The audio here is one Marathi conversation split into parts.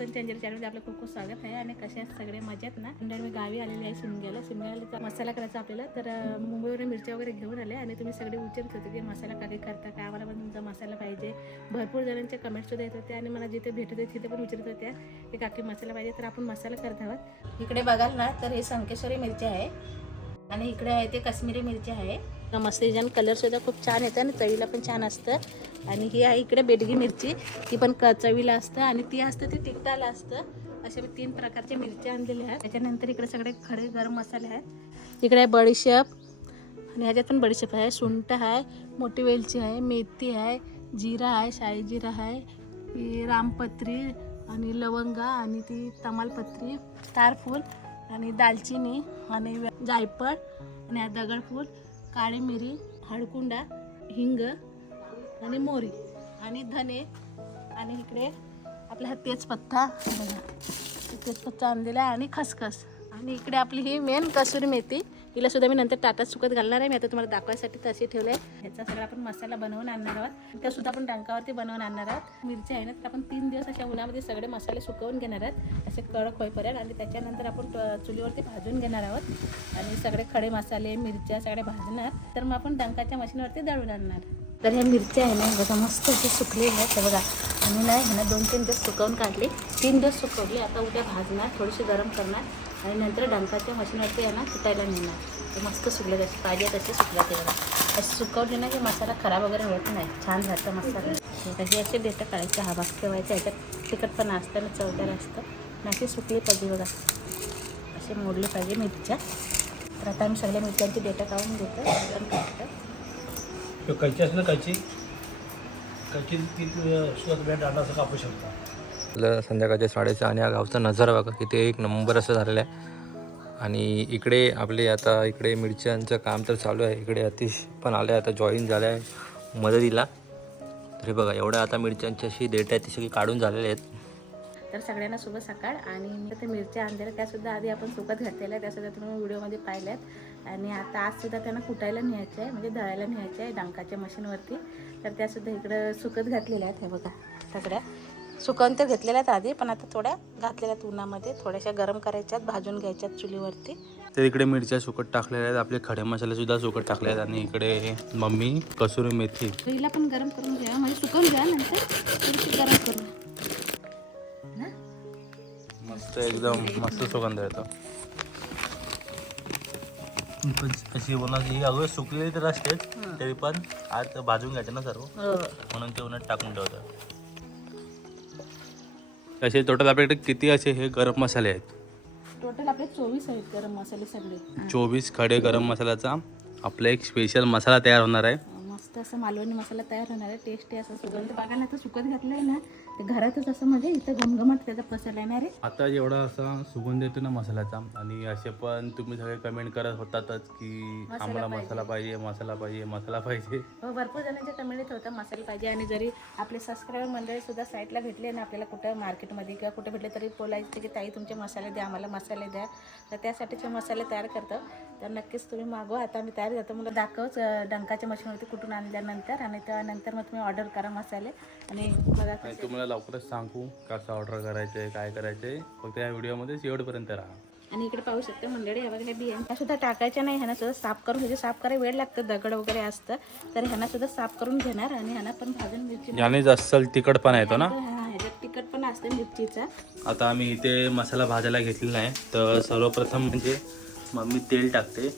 कोकण चेंजर चॅनलमध्ये आपलं खूप खूप स्वागत आहे. आणि कशा आहेत सगळे मजेत ना. मंडळी मी गावी आलेली आहे शिमग्याला मसाला करायचा आपल्याला. तर मुंबईवरून मिरच्या वगैरे घेऊन आले आणि तुम्ही सगळे विचारत होते की मसाला काय करता काय, आम्हाला पण तुमचा मसाला पाहिजे. भरपूर जणांच्या कमेंट्ससुद्धा येत होत्या आणि मला जिथे भेटत होते तिथे पण विचारत होत्या की काकी मसाला पाहिजे. तर आपण मसाला करत आहोत. इकडे बघाल ना तर हे संकेश्वरी मिरची आहे आणि इकडे आहे ते काश्मीरी मिरची आहे. मस्त याच्यानं कलरसुद्धा खूप छान येतं आणि चवीला पण छान असतं. आणि ही आहे इकडे बेडगी मिरची, ती पण चवीला असतं आणि ती असतं ती तिखटाला असतं. अशा 3 प्रकारच्या मिरच्या आणलेल्या आहेत. त्याच्यानंतर इकडे सगळे खडे गरम मसाले आहेत. इकडे आहे बडीशेप आणि ह्याच्यात पण बडीशेप आहे, सुंठ आहे, मोठी वेलची आहे, मेथी आहे, जिरा आहे, शाही जिरा आहे, रामपत्री आणि लवंगा आणि ती तमालपत्री, स्टारफूल आणि दालचिनी आणि जायफळ आणि दगडफूल, काळी मिरी, हळकुंडा, हिंग आणि मोरी आणि धने आणि इकडे आपला हा तेजपत्ता तेजपत्ता आणलेला आहे आणि खसखस. आणि इकडे आपली ही मेन कसुरी मेथी, हिला सुद्धा मी नंतर ताटात सुकत घालणार आहे. मी आता तुम्हाला दाखवायसाठी तशी ठेवलं आहे. ह्याचा सगळा आपण मसाला बनवून आणणार आहोत. त्यासुद्धा आपण डंकावरती बनवून आणणार आहोत. मिरची आहे ना तर आपण 3 दिवस अशा उन्हामध्ये सगळे मसाले सुकवून घेणार आहोत असे कडक होईपर्यंत. आणि त्याच्यानंतर आपण चुलीवरती भाजून घेणार आहोत आणि सगळे खडे मसाले मिरच्या सगळे भाजणार. तर मग आपण डंकाच्या मशीनवरती दळून आणणार. तर ह्या मिरच्या आहे ना बघा मस्त असे सुकलेले आहेत बघा. आणि नाही ह्यांना 2-3 दिवस सुकवून काढले, 3 दिवस सुकवले. आता उद्या भाजणार, थोडीशी गरम करणार आणि नंतर डंकाच्या मशीनवरती यांना कुटायला नेणार. ते मस्त सुकले जसे पाहिजे तसे सुकले ते बघा. असे सुकवले ना की मसाला खराब वगैरे होत नाही, छान राहतं मसाला. हे असे देठं काढायचे, हा भाग ठेवायचा. ह्याच्यात तिखटपणा असतं आणि चवदार असतं. नाशी सुकली पाहिजे बघा, असे मोडले पाहिजे मिरच्या. तर आता आम्ही सगळ्या मिरच्यांची देठं काढून देतो. कैची असेल तर कैची ती सुद्धा डाटा असं कापू शकता. संध्याकाळचे 6:30 आणि या गावचा नजारा बघा किती एक नंबर असं झालेलं आहे. आणि इकडे आपले आता इकडे मिरच्यांचं काम तर चालू आहे. इकडे अतिश पण आले, आता जॉईन झाले आहे मदतीला. तरी बघा एवढ्या आता मिरच्यांची अशी देठ आहे ती सगळी काढून झालेले आहेत. तर सगळ्यांना शुभ सकाळ. आणि मी ते मिरच्या आणलेल्या त्यासुद्धा आधी आपण सुकत घातलेल्या आहे, त्यासुद्धा तुम्ही व्हिडिओमध्ये पाहिल्यात. आणि आता आजसुद्धा त्यांना कुटायला न्यायचं आहे, म्हणजे दळायला न्यायचं आहे डंकाच्या मशीनवरती. तर त्यासुद्धा इकडं सुकत घातलेल्या आहेत. हे बघा सगळ्या सुकवून तर घेतलेल्या आहेत आधी, पण आता थोड्या घातलेल्या आहेत उन्हामध्ये, थोड्याशा गरम करायच्यात, भाजून घ्यायच्यात चुलीवरती. तर इकडे मिरच्या सुकट टाकलेल्या आहेत, आपले खडे मसाले सुद्धा सुकट टाकले आहेत. आणि इकडे मम्मी कसुरी मेथी, हिला पण गरम करून घ्या, म्हणजे सुकवून घ्या नंतर थोडीशी गरम करून. मस्त एकदम मस्त सुगंध येतो. अशी उन्हाची अगोदर सुकलेली तर असतेच, तरी पण आज भाजून घ्यायचं ना सर्व, म्हणून ते उन्हात टाकून ठेवतं. असे टोटल आपल्याकडे किती असे हे गरम मसाले आहेत? टोटल आपले 24 आहेत गरम मसाले सगळे. 24 खडे गरम मसाल्याचा आपला एक स्पेशल मसाला तयार होणार आहे. मस्त असं मालवणी मसाला तयार होणार आहे, टेस्टी असं सुगंध. बघा ना आता सुकत घातलं आहे ना ते घरातच असं म्हणजे इथं घमघमाट त्याचा पसरला येणार आहे. आता एवढा असा सुगंध येतो ना मसाल्याचा. आणि असे पण तुम्ही सगळे कमेंट करत होतातच की आम्हाला मसाला पाहिजे, मसाला पाहिजे, मसाला पाहिजे. हो, भरपूर जणांच्या कमेंट येत होतं मसाला पाहिजे. आणि जरी आपले सबस्क्रायबर मंडळी सुद्धा साईटला भेटले ना आपल्याला कुठं मार्केटमध्ये किंवा कुठे भेटले तरी बोलायचे की ताई तुमचे मसाले द्या, आम्हाला मसाले द्या. तर त्यासाठीचे मसाले तयार करतो. तर नक्कीच तुम्ही मागवा. आता आम्ही तयार करतो, मला दाखवच डंकाच्या मशीनवरती कुठून आणल्यानंतर. आणि त्यानंतर मग तुम्ही ऑर्डर करा मसाले. आणि बघा तुम्हाला लवकरच सांगू कसं ऑर्डर करायचंय, काय करायचंय. फक्त या व्हिडिओमध्ये शेवटपर्यंत राहा. आणि इकडे पाहू शकता मंडळी, ह्या बघा बिया सुद्धा टाकायच्या नाही. ह्यांना सुद्धा साफ करून घ्यायचे. साफ करायला वेळ लागतं, दगड वगैरे असतं. तर ह्यांना सुद्धा साफ करून घेणार आणि ह्यांना पण भाजून मिरची याने जास्त तिखटपणा येतो ना. ह्याच्यात तिखट पण असतं मिरचीचा. आता आम्ही इथे मसाला भाजायला घेतलेला आहे. तर सर्वप्रथम म्हणजे मम्मी तेल टाकते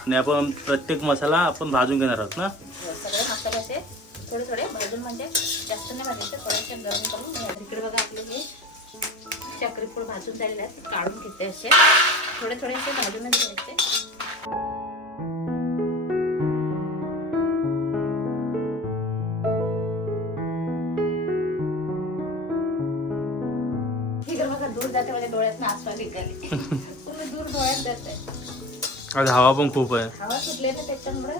आणि आपण प्रत्येक मसाला आपण भाजून घेणार आहोत ना. सगळे मसाले असे थोडे थोडे भाजून, म्हणजे जास्त नाही भाजायचे, थोडेसे गरम करून घ्यायचे. इकडे बघा आपले हे चक्री फूल भाजून झालेले आहेत, ते काढून घेते. असे थोडे थोडे असे भाजूनच घ्यायचे. इकडे बघा दूर जाते, माझ्या डोळ्यात आसवा निघाली. पूर्ण दूर डोळ्यात जाते. आज हवा पण खूप आहे. हवा सुटले ना त्याच्यामुळे.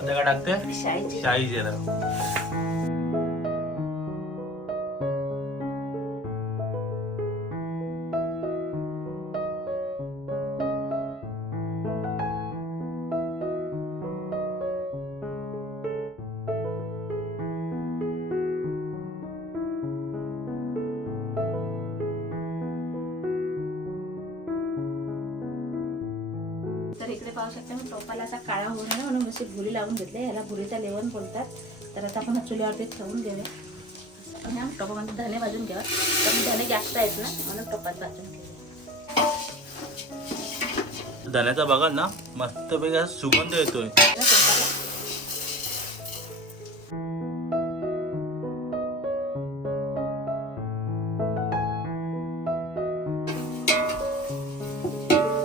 आता काय टाकते? शाही जिरा. पाहू शकता मी टोपाला असा काळा होऊ नये म्हणून अशी भुरी लावून घेतली. ह्याला भुरीचा लेवण बोलतात. तर आता आपण चुलीवरती ठेवून घेऊया. आणि हा टोपामध्ये धने भाजून घ्यावा. पण धने जास्त आहेत ना म्हणून टोपात भाजून घेऊया. धण्याचा बघा ना मस्तपैकी सुगंध येतोय.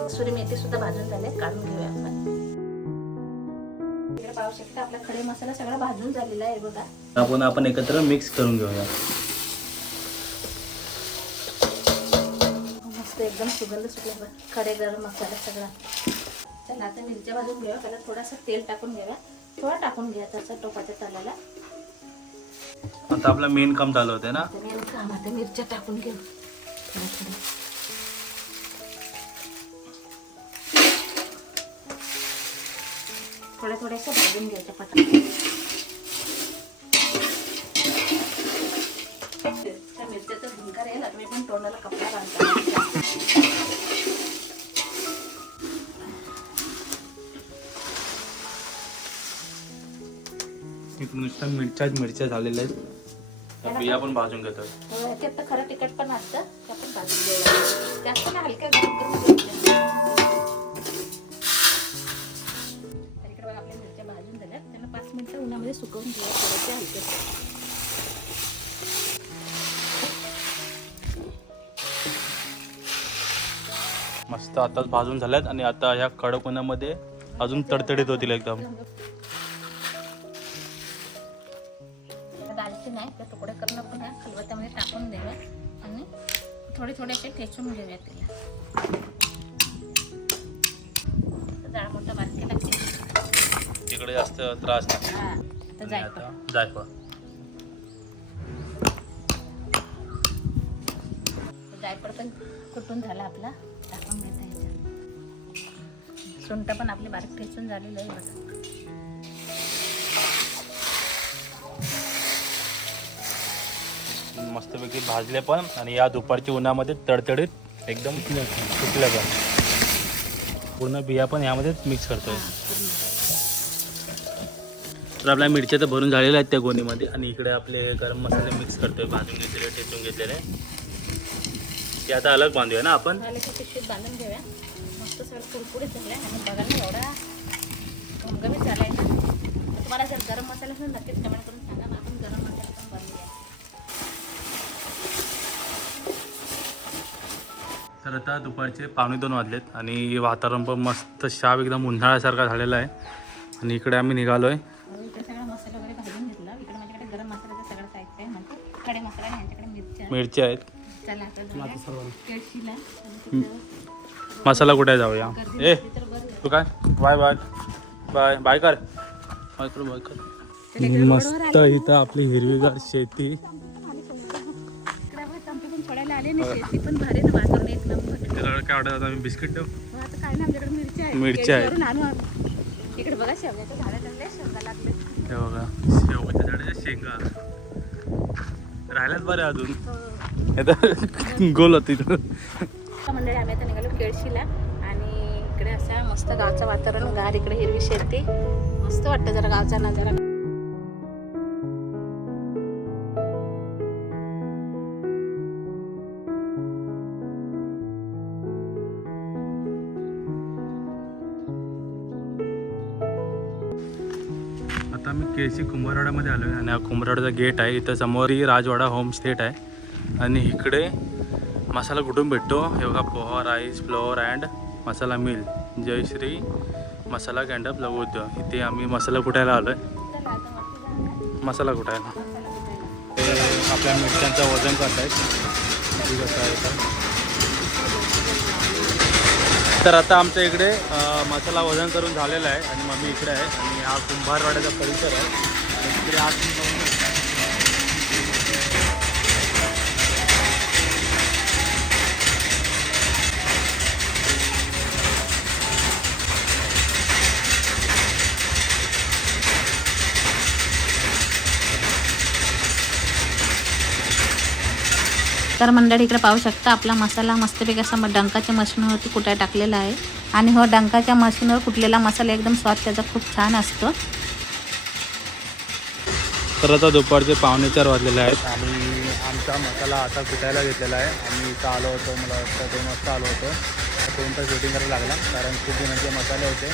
सुरी मेथी सुद्धा भाजून झाले, काढून घेऊया आपण. इकडे पाहू शकता आपला खडे मसाला सगळा भाजून झालेला आहे बघा. आपण एकत्र मिक्स करून घेऊया. मस्त एकदम सुगंध सुटला बघ. खडे गरम मसाला सगळा. चला आता मिरच्या भाजून घेऊया. त्याला थोडासा तेल टाकून घ्यावा. थोडा टाकून घ्या त्याचा टोपाच्या तलाला. आता आपला मेन काम चालू होते ना. मेन काम आता मिरच्या टाकून घेऊ थोड्या थोड्याशा भाजून घ्यायच्या पटापट. त्या मिरच्याचा झुंकार येईल. मी पण तोंडाला कपडा बांधला. नुसतं मिरच्या झालेल्या आहेत. बिया पण भाजून घेतात. त्यात तर खरं तिखट पण असतं. त्या पण भाजून घ्यायला जास्त ना हलक्या गरम करून घ्यायच्या. इकडे बघा आपल्या मिरच्या भाजून झाल्या. त्यांना 5 मिनिटं उन्हामध्ये सुकवून घ्या थोड्याशा हलक्या. मस्त आताच भाजून झाल्यात आणि आता ह्या कडक उन्हामध्ये अजून तडतडीत होतील एकदम. दालचिनी आहे ते तुकडे करून आपण ह्या खलबत्त्यामध्ये टाकून देऊया आणि थोडे थोडे असे ठेचून घेऊया तिला. जाळ मोठा बारीक केला की तिकडे जास्त त्रास नाही. आता जायफळ जायफळ पण कुटून झाला आपला. टाकून घेता याच्यात. सुंठ पण आपली बारीक ठेचून झालेलं आहे बघा. मस्तपैकी भाजले पण आणि या दुपारच्या उन्हामध्ये तडतडीत एकदम सुकल्या पण. पूर्ण बिया पण यामध्येच मिक्स करतोय. तर आपल्या मिरच्या तर भरून झालेल्या आहेत त्या गोणीमध्ये आणि इकडे आपले गरम मसाले मिक्स करतोय. भाजून घेतलेले ठेचून घेतलेले ते आता अलग बांधूया ना आपण. पिशवीत बांधून घेऊया. मस्त सगळं कुरकुरीत झालं आणि बघा ना एवढा घमघमीत झाला आहे ना. तुम्हाला जर गरम मसाला असेल नक्कीच कमेंट करून सांगा. ना आपण गरम मसाला पण बनवूया. तर आता दुपारचे 1:45 वाजलेत आणि वातावरण पण मस्त शाप एकदम उन्हाळ्यासारखा झालेला आहे. आणि इकडे आम्ही निघालो आहे. इकडे सगळा मसाला वगैरे भाजून घेतला. इकडे माझ्याकडे गरम मसाल्याचं सगळं साहित्य आहे. म्हणजे खडे मसाला आणि यांच्याकडे मिरच्या आहेत. चला आता केळशीला मसाला कुठे जाऊया. ए तू काय बाय बाय बाय बाय कर बाय कर बाय कर. मस्त इथं आपली हिरवीगार शेती. पडायला आले ना. शेती पण भारी ना. वातावरण एक नंबर. काय ऑर्डर आम्ही बिस्किट देऊ. आता काय ना आमच्याकडे मिरच्या आहेत. मिरच्या आहेत. केळशीवरून आणू आम्ही. इकडे बघा शेवग्याच्या झाडं लागले. शेंगा लागले. ते बघा शेवगाच्या झाडाच्या शेंगा राहिल्यात बरे अजून. आता गोल होती मंडळी आम्ही आता निघालो केळशीला आणि इकडे असा मस्त गावचं वातावरण. गार इकडे हिरवी शेती. मस्त वाटतं जरा गावचा नजारा. आता आम्ही केळशी कुंभारवाड्यामध्ये आलो आहे आणि हा कुंभारवाड्याचा गेट आहे. इथं समोर ही राजवाडा होमस्टेट आहे आणि इकडे मसाला कुठून भेटतो हे बघा. Poha rice flour and masala mill Jayashree masala कॅन्डअप लघु उद्योग. इथे आम्ही मसाला कुटायला आलो आहे. मसाला कुटायला ते आपल्या मिरच्यांचं वजन करतायत. कसं आहे तर आता आमच्या इकडे मसाला वजन करून झालेला आहे आणि मम्मी इकडे आहे आणि हा कुंभारवाड्याचा परिसर आहे. इकडे आज तर मंडळी इकडे पाहू शकता आपला मसाला मस्तपैकी असा डंकाच्या मशीनवरती कुटाय टाकलेला आहे. आणि हो डंकाच्या मशीनवर कुटलेला मसाला एकदम स्वाद त्याचा खूप छान असतो. तर आता दुपारचे 3:45 वाजलेले आहेत आणि आमचा मसाला आता कुटायला घेतलेला आहे. आम्ही इथं आलो होतो, मला वाटतं 2 वाजता आलो होतो. 2 तास वेटिंग करायला लागला कारण खूप जणांचे मसाले होते.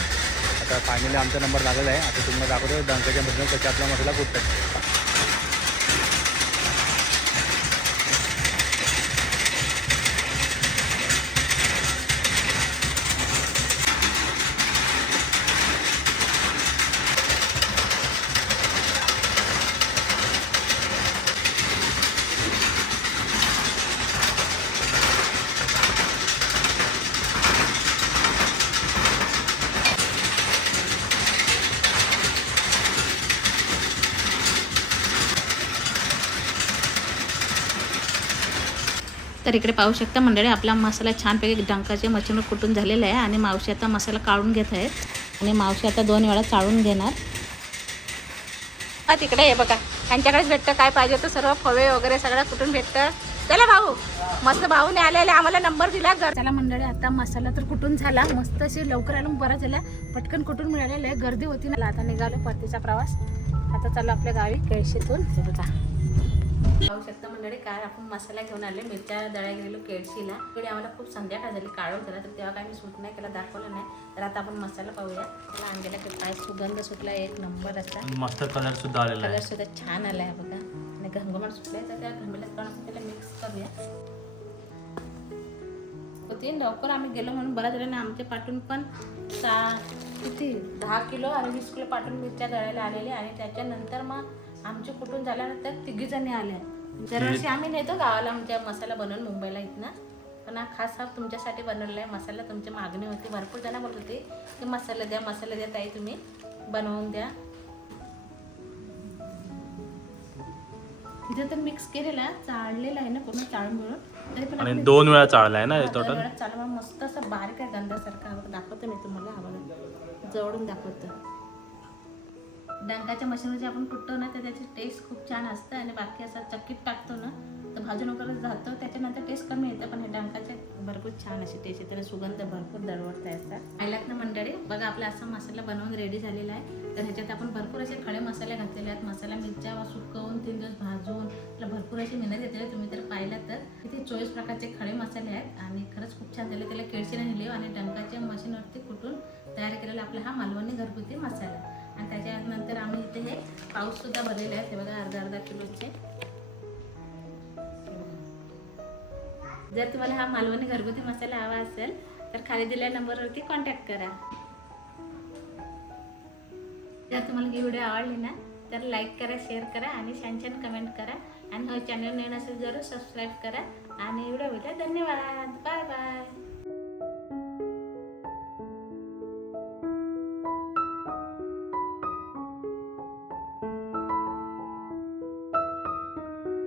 आता फायनली आमचा नंबर लागलेला आहे. आता तुम्हाला दाखवतो डंकाच्या मशीनवर कशा आपला मसाला कुटतात. तर इकडे पाहू शकता मंडळी आपला मसाला छानपैकी डंकाच्या मशीनवर कुटून झालेला आहे. आणि मावशी आता मसाला काढून घेत आहेत. आणि मावशी आता 2 वेळा चाळून घेणार. तिकडे हे बघा त्यांच्याकडेच भेटतं काय पाहिजे तर सर्व फवे वगैरे सगळं कुठून भेटतं. चला भाऊ मस्त भाऊने आलेले आम्हाला नंबर दिला. चला मंडळी आता मसाला तर कुठून झाला मस्त अशी लवकर आलो बरं झाला पटकन कुठून मिळालेलं आहे. गर्दी होती ना. आता निघालो परतीचा प्रवास. आता चालू आपल्या गावी केळशीतून. हे बघा पाहू शकता मंडळी काय आपण मसाला घेऊन आले. मिरच्या दळ्या गेलेलो केळशीला. इकडे आम्हाला खूप संध्याकाळ झाली काळोख झाला तर तेव्हा काय मी सूट नाही केला दाखवलं नाही. तर आता आपण मसाला पाहूया. त्याला आणलेला काय सुगंध सुटला एक नंबर असा. मस्त कलर सुद्धा आलेला कलर सुद्धा छान आला आहे बघा. आणि घमघमाट सुटलाय तर त्या घमेल्यात पण आपण त्याला मिक्स करूया. होती लवकर आम्ही गेलो म्हणून बऱ्याच जणांना आमच्या पाठून पण किती 10 किलो आणि 20 किलो पाठून मिरच्या दळायला आलेले. आणि त्याच्यानंतर मग आमचे कुठून झाल्यानंतर 3 जणी आल्या. दरवर्षी आम्ही नेतो गावाला आमच्या मसाला बनवून मुंबईला इथनं. पण हा खास हा तुमच्यासाठी बनवलेला आहे मसाला. तुमची मागणी होती भरपूर जण बोलत होते की मसाला द्या ताई तुम्ही बनवून द्या. इथे तर मिक्स केलेला चाळलेला आहे ना पूर्ण चाळून मिळून तरी पण आणि 2 वेळा चाळला आहे ना टोटल. चालू मस्त असं बारीक आहे गंधासारखा दाखवतो मी तुम्हाला. आम्हाला जवळून दाखवतो. डंकाच्या मशीनवर जे आपण कुटतो ना तर त्याची टेस्ट खूप छान असतं. आणि बाकी असं चक्कीत टाकतो ना तर भाजून वगैरे जातो त्याच्यानंतर टेस्ट कमी येतं. पण हे डंकाचे भरपूर छान अशी टेस्ट येते. सुगंध भरपूर दरवडता येतात. आयलात ना मंडळी बघा आपला असा मसाला बनवून रेडी झालेला आहे. तर ह्याच्यात आपण भरपूर असे खडे मसाले घातलेले आहेत. मसाला मिरच्या सुकवून 3 दिवस भाजून त्याला भरपूर अशी मेहनत घेतलेली आहे. तुम्ही तर पाहिलात तर किती 24 प्रकारचे खडे मसाले आहेत. आणि खरंच खूप छान झाले. त्याला केळशीने नेले आणि डंकाच्या मशीनवरती कुटून तयार केलेला आपला हा मालवणी घरगुती मसाला. आणि त्याच्यानंतर आम्ही इथे हे पाऊस सुद्धा भरलेले आहेत. हे बघा अर्धा किलोचे. जर तुम्हाला हा मालवणी घरगुती मसाला हवा असेल तर खाली दिलेल्या नंबरवरती कॉन्टॅक्ट करा. जर तुम्हाला ही व्हिडिओ आवडली ना तर लाईक करा, शेअर करा आणि छान छान कमेंट करा. आणि हो चॅनल नवीन असेल जरूर सबस्क्राईब करा. आणि व्हिडिओ भेटा. धन्यवाद. Bye bye.